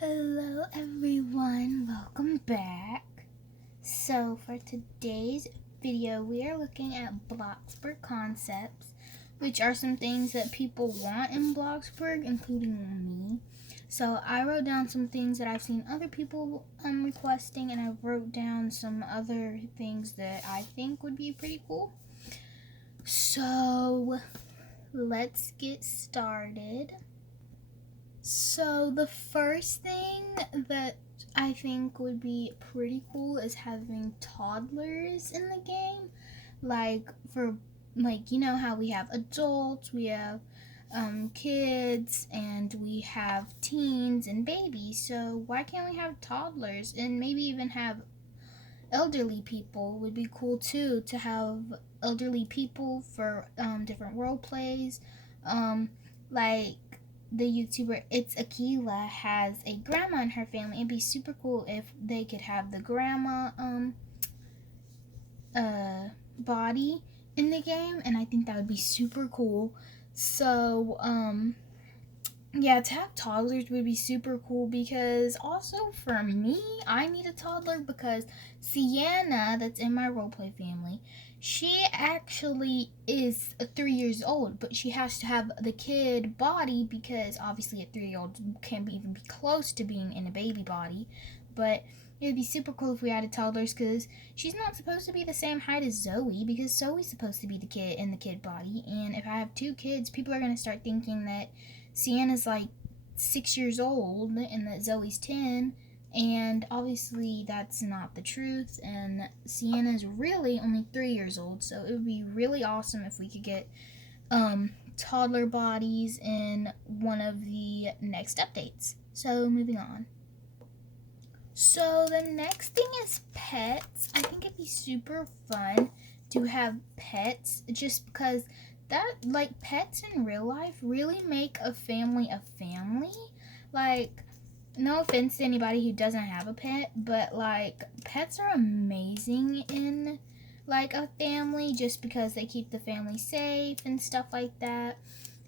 Hello everyone, welcome back. So for today's video, we are looking at Bloxburg concepts, which are some things that people want in Bloxburg, including me. So I wrote down some things that I've seen other people requesting, and I wrote down some other things that I think would be pretty cool. So let's get started. So the first thing that I think would be pretty cool is having toddlers in the game. You know how we have adults, we have kids, and we have teens and babies. So why can't we have toddlers and maybe even have elderly people? Would be cool too to have elderly people for different role plays. Um, like the YouTuber It's Akila has a grandma in her family. It'd be super cool if they could have the grandma body in the game, and I think that would be super cool. So yeah, to have toddlers would be super cool, because also for me, I need a toddler because Sienna, that's in my roleplay family, she actually is 3 years old, but she has to have the kid body because obviously a 3-year-old can't even be close to being in a baby body. But it would be super cool if we added toddlers, because she's not supposed to be the same height as Zoe, because Zoe's supposed to be the kid in the kid body. And if I have two kids, people are going to start thinking that Sienna's like 6 years old and that Zoe's 10, and obviously that's not the truth, and Sienna's really only 3 years old. So it would be really awesome if we could get toddler bodies in one of the next updates. So moving on. So the next thing is pets. I think it'd be super fun to have pets, just because that, like, pets in real life really make a family a family. Like, no offense to anybody who doesn't have a pet, but like, pets are amazing in like a family, just because they keep the family safe and stuff like that.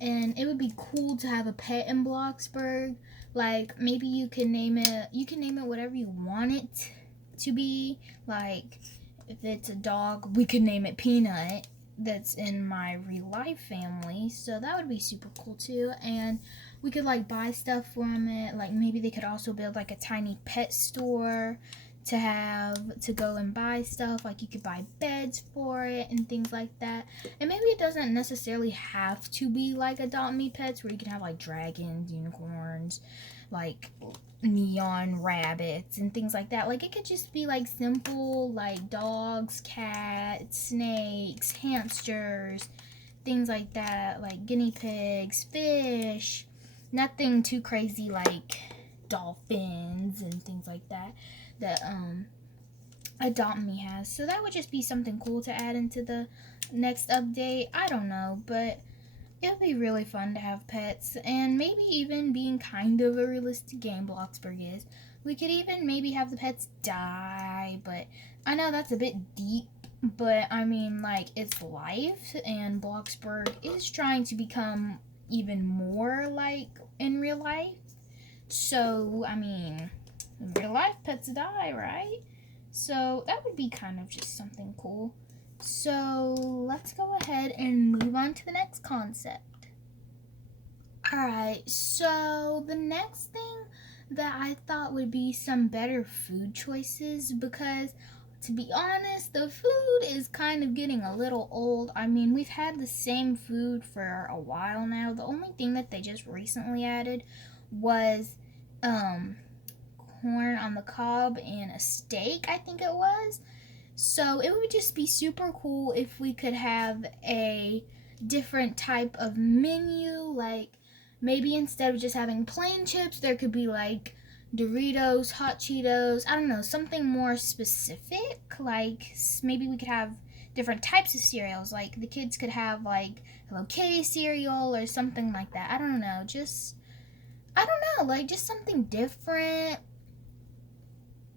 And it would be cool to have a pet in Bloxburg. Like, maybe you can name it whatever you want it to be. Like, if it's a dog, we could name it Peanut. That's in my real life family, so that would be super cool too. And we could like buy stuff from it. Like, maybe they could also build like a tiny pet store to have to go and buy stuff. Like, you could buy beds for it and things like that. And maybe it doesn't necessarily have to be like Adopt Me Pets, where you can have like dragons, unicorns, like neon rabbits and things like that. Like, it could just be like simple, like dogs, cats, snakes, hamsters, things like that, like guinea pigs, fish. Nothing too crazy like dolphins and things like that Adopt Me has. So that would just be something cool to add into the next update. I don't know, but it would be really fun to have pets, and maybe even being kind of a realistic game Bloxburg is, we could even maybe have the pets die. But I know that's a bit deep, but I mean, like, it's life, and Bloxburg is trying to become even more like in real life. So, I mean, in real life, pets die, right? So that would be kind of just something cool. So let's go ahead and move on to the next concept. Alright, so the next thing that I thought would be some better food choices, because to be honest, the food is kind of getting a little old. I mean, we've had the same food for a while now. The only thing that they just recently added was corn on the cob and a steak, I think it was. So it would just be super cool if we could have a different type of menu. Like, maybe instead of just having plain chips, there could be like Doritos, hot Cheetos, I don't know, something more specific. Like, maybe we could have different types of cereals. Like, the kids could have like Hello Kitty cereal or something like that. I don't know, like just something different.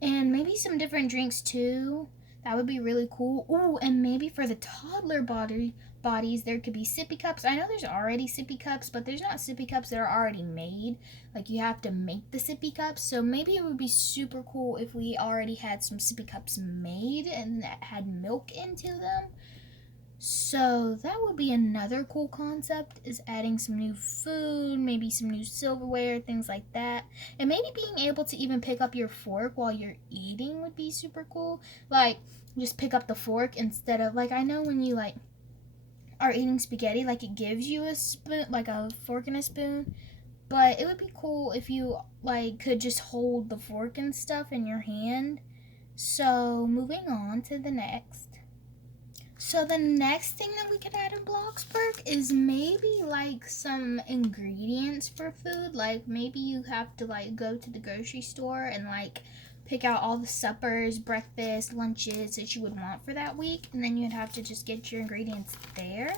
And maybe some different drinks too. That would be really cool. Ooh, and maybe for the toddler bodies. There could be sippy cups. I know there's already sippy cups, but there's not sippy cups that are already made. Like, you have to make the sippy cups. So maybe it would be super cool if we already had some sippy cups made and that had milk into them. So that would be another cool concept, is adding some new food, maybe some new silverware, things like that. And maybe being able to even pick up your fork while you're eating would be super cool. Like, just pick up the fork instead of, like, I know when you like are eating spaghetti, like, it gives you a spoon, like a fork and a spoon. But it would be cool if you like could just hold the fork and stuff in your hand. So moving on to the next. So the next thing that we could add in Bloxburg is maybe like some ingredients for food. Like, maybe you have to like go to the grocery store and like pick out all the suppers, breakfast, lunches that you would want for that week, and then you'd have to just get your ingredients there.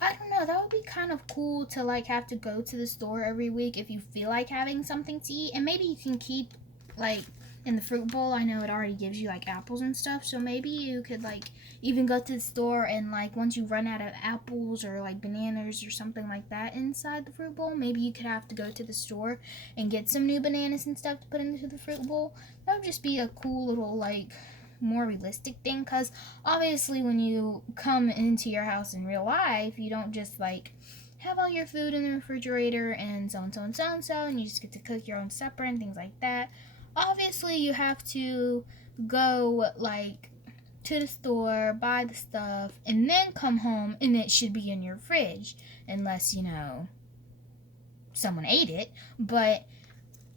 I don't know, that would be kind of cool to like have to go to the store every week if you feel like having something to eat. And maybe you can keep like in the fruit bowl, I know it already gives you like apples and stuff, so maybe you could like even go to the store and like once you run out of apples or like bananas or something like that inside the fruit bowl, maybe you could have to go to the store and get some new bananas and stuff to put into the fruit bowl. That would just be a cool little like more realistic thing, because obviously when you come into your house in real life, you don't just like have all your food in the refrigerator and so and so and so and so, and you just get to cook your own supper and things like that. Obviously you have to go like to the store, buy the stuff, and then come home and it should be in your fridge, unless someone ate it. But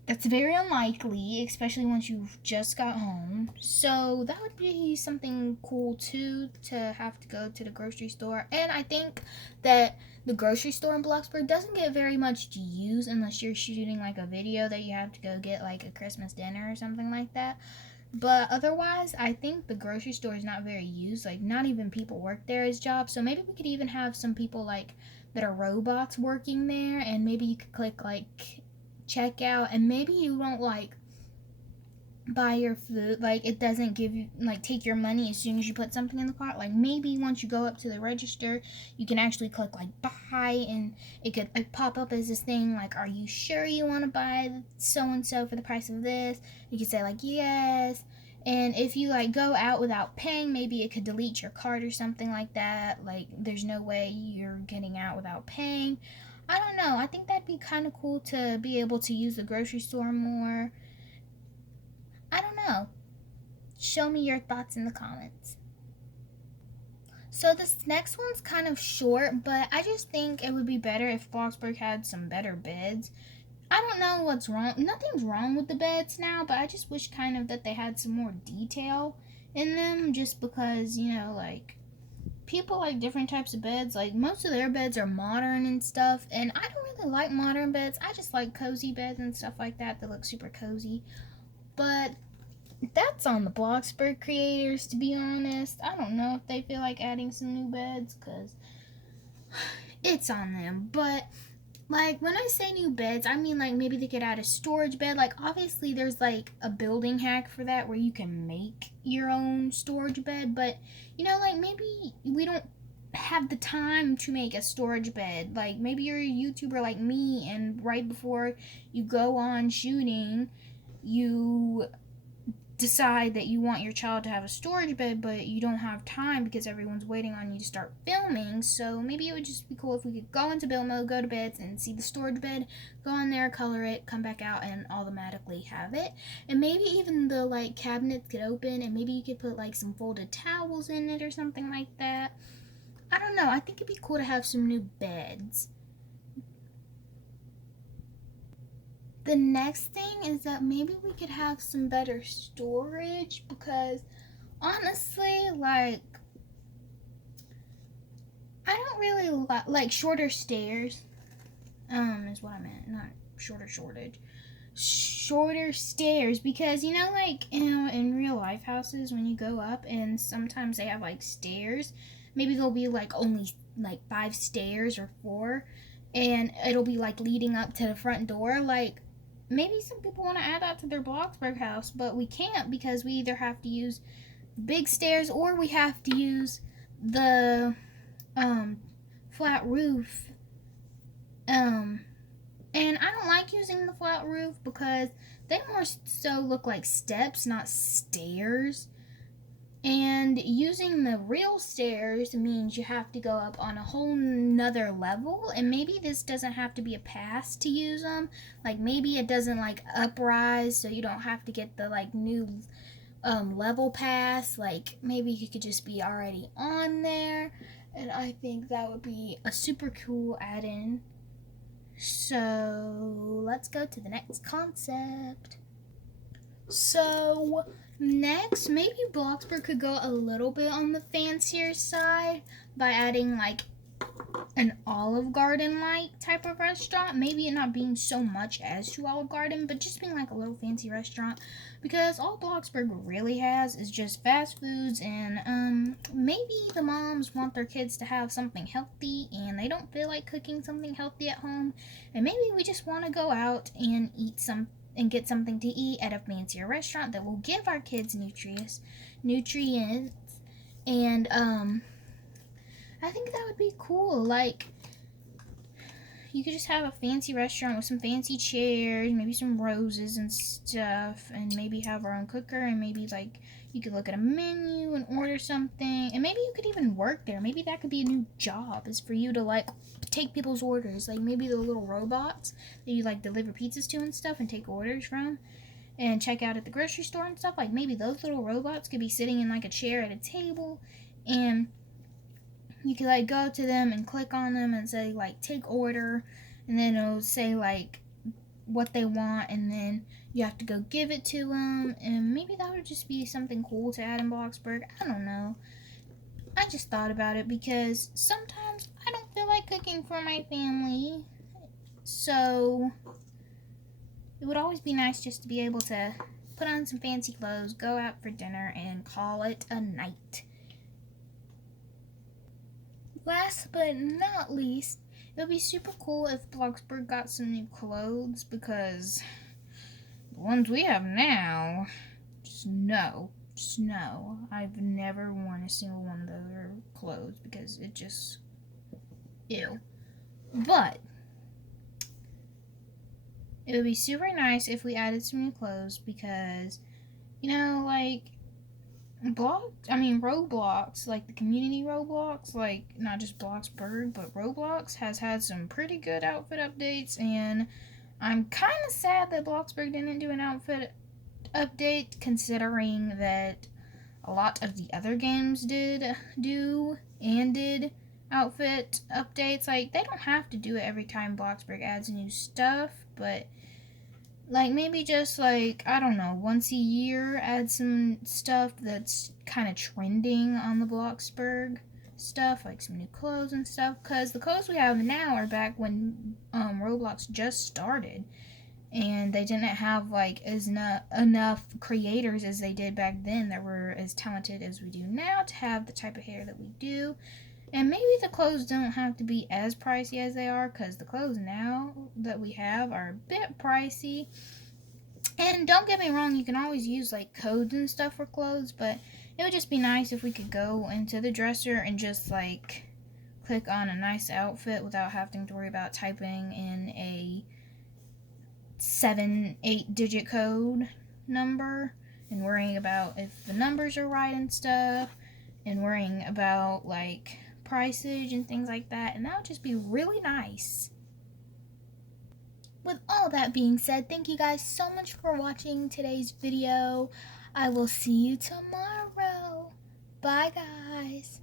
that's very unlikely, especially once you've just got home. So that would be something cool too, to have to go to the grocery store. And I think that the grocery store in Bloxburg doesn't get very much to use unless you're shooting like a video that you have to go get like a Christmas dinner or something like that. But otherwise, I think the grocery store is not very used. Like, not even people work there as jobs. So maybe we could even have some people like that are robots working there, and maybe you could click like checkout, and maybe you don't like buy your food, like it doesn't give you like take your money as soon as you put something in the cart. Like, maybe once you go up to the register, you can actually click like buy, and it could like pop up as this thing like, are you sure you want to buy so and so for the price of this? You could say like yes. And if you like go out without paying, maybe it could delete your card or something like that. Like, there's no way you're getting out without paying. I don't know. I think that'd be kind of cool to be able to use the grocery store more. I don't know. Show me your thoughts in the comments. So this next one's kind of short, but I just think it would be better if Bloxburg had some better beds. I don't know what's wrong. Nothing's wrong with the beds now, but I just wish kind of that they had some more detail in them, just because, like, people like different types of beds. Like, most of their beds are modern and stuff, and I don't really like modern beds. I just like cozy beds and stuff like that look super cozy. But that's on the Bloxburg creators, to be honest. I don't know if they feel like adding some new beds, because it's on them. But like, when I say new beds, I mean like maybe they could add a storage bed. Like, obviously there's like a building hack for that where you can make your own storage bed, but like, maybe we don't have the time to make a storage bed. Like, maybe you're a YouTuber like me, and right before you go on shooting, you decide that you want your child to have a storage bed, but you don't have time because everyone's waiting on you to start filming. So maybe it would just be cool if we could go into build mode, go to beds, and see the storage bed, go on there, color it, come back out, and automatically have it. And maybe even the like cabinets could open, and maybe you could put like some folded towels in it or something like that. I don't know. I think it'd be cool to have some new beds. The next thing is that maybe we could have some better storage, because honestly, like, I don't really like shorter stairs. Is what I meant, not shorter shortage. Shorter stairs, because like in real life houses, when you go up, and sometimes they have like stairs, maybe there'll be like only like 5 stairs or 4, and it'll be like leading up to the front door. Like, maybe some people want to add that to their Bloxburg house, but we can't, because we either have to use big stairs or we have to use the um flat roof. Um and I don't like using the flat roof because they more so look like steps, not stairs. And using the real stairs means you have to go up on a whole nother level. And maybe this doesn't have to be a pass to use them. Like maybe it doesn't like uprise, so you don't have to get the like new level pass. Like maybe you could just be already on there. And I think that would be a super cool add-in. So let's go to the next concept. So next, maybe Bloxburg could go a little bit on the fancier side by adding like an Olive Garden like type of restaurant. Maybe it not being so much as to Olive Garden, but just being like a little fancy restaurant. Because all Bloxburg really has is just fast foods, and maybe the moms want their kids to have something healthy and they don't feel like cooking something healthy at home, and maybe we just want to go out and eat some and get something to eat at a fancier restaurant that will give our kids nutrients, and I think that would be cool. Like, you could just have a fancy restaurant with some fancy chairs, maybe some roses and stuff, and maybe have our own cooker, and maybe like you could look at a menu and order something, and maybe you could even work there. Maybe that could be a new job, is for you to like take people's orders, like maybe the little robots that you like deliver pizzas to and stuff and take orders from and check out at the grocery store and stuff. Like maybe those little robots could be sitting in like a chair at a table, and you could like go to them and click on them and say like take order, and then it'll say like what they want, and then you have to go give it to them. And maybe that would just be something cool to add in Bloxburg. I don't know, I just thought about it because sometimes I don't feel like cooking for my family, so it would always be nice just to be able to put on some fancy clothes, go out for dinner, and call it a night. Last but not least, it would be super cool if Bloxburg got some new clothes, because the ones we have now, just no. I've never worn a single one of their clothes because it just, ew. But it would be super nice if we added some new clothes because, like, Roblox, like the community Roblox, like not just Bloxburg, but Roblox has had some pretty good outfit updates, and I'm kind of sad that Bloxburg didn't do an outfit update, considering that a lot of the other games did outfit updates. Like, they don't have to do it every time Bloxburg adds new stuff, but like maybe just like, I don't know, once a year add some stuff that's kind of trending on the Bloxburg stuff, like some new clothes and stuff, because the clothes we have now are back when Roblox just started, and they didn't have like enough creators as they did back then that were as talented as we do now to have the type of hair that we do. And maybe the clothes don't have to be as pricey as they are, because the clothes now that we have are a bit pricey. And don't get me wrong, you can always use like codes and stuff for clothes, but it would just be nice if we could go into the dresser and just like click on a nice outfit without having to worry about typing in a 7-8 digit code number and worrying about if the numbers are right and stuff, and worrying about like pricage and things like that, and that would just be really nice. With all that being said, thank you guys so much for watching today's video. I will see you tomorrow. Bye guys.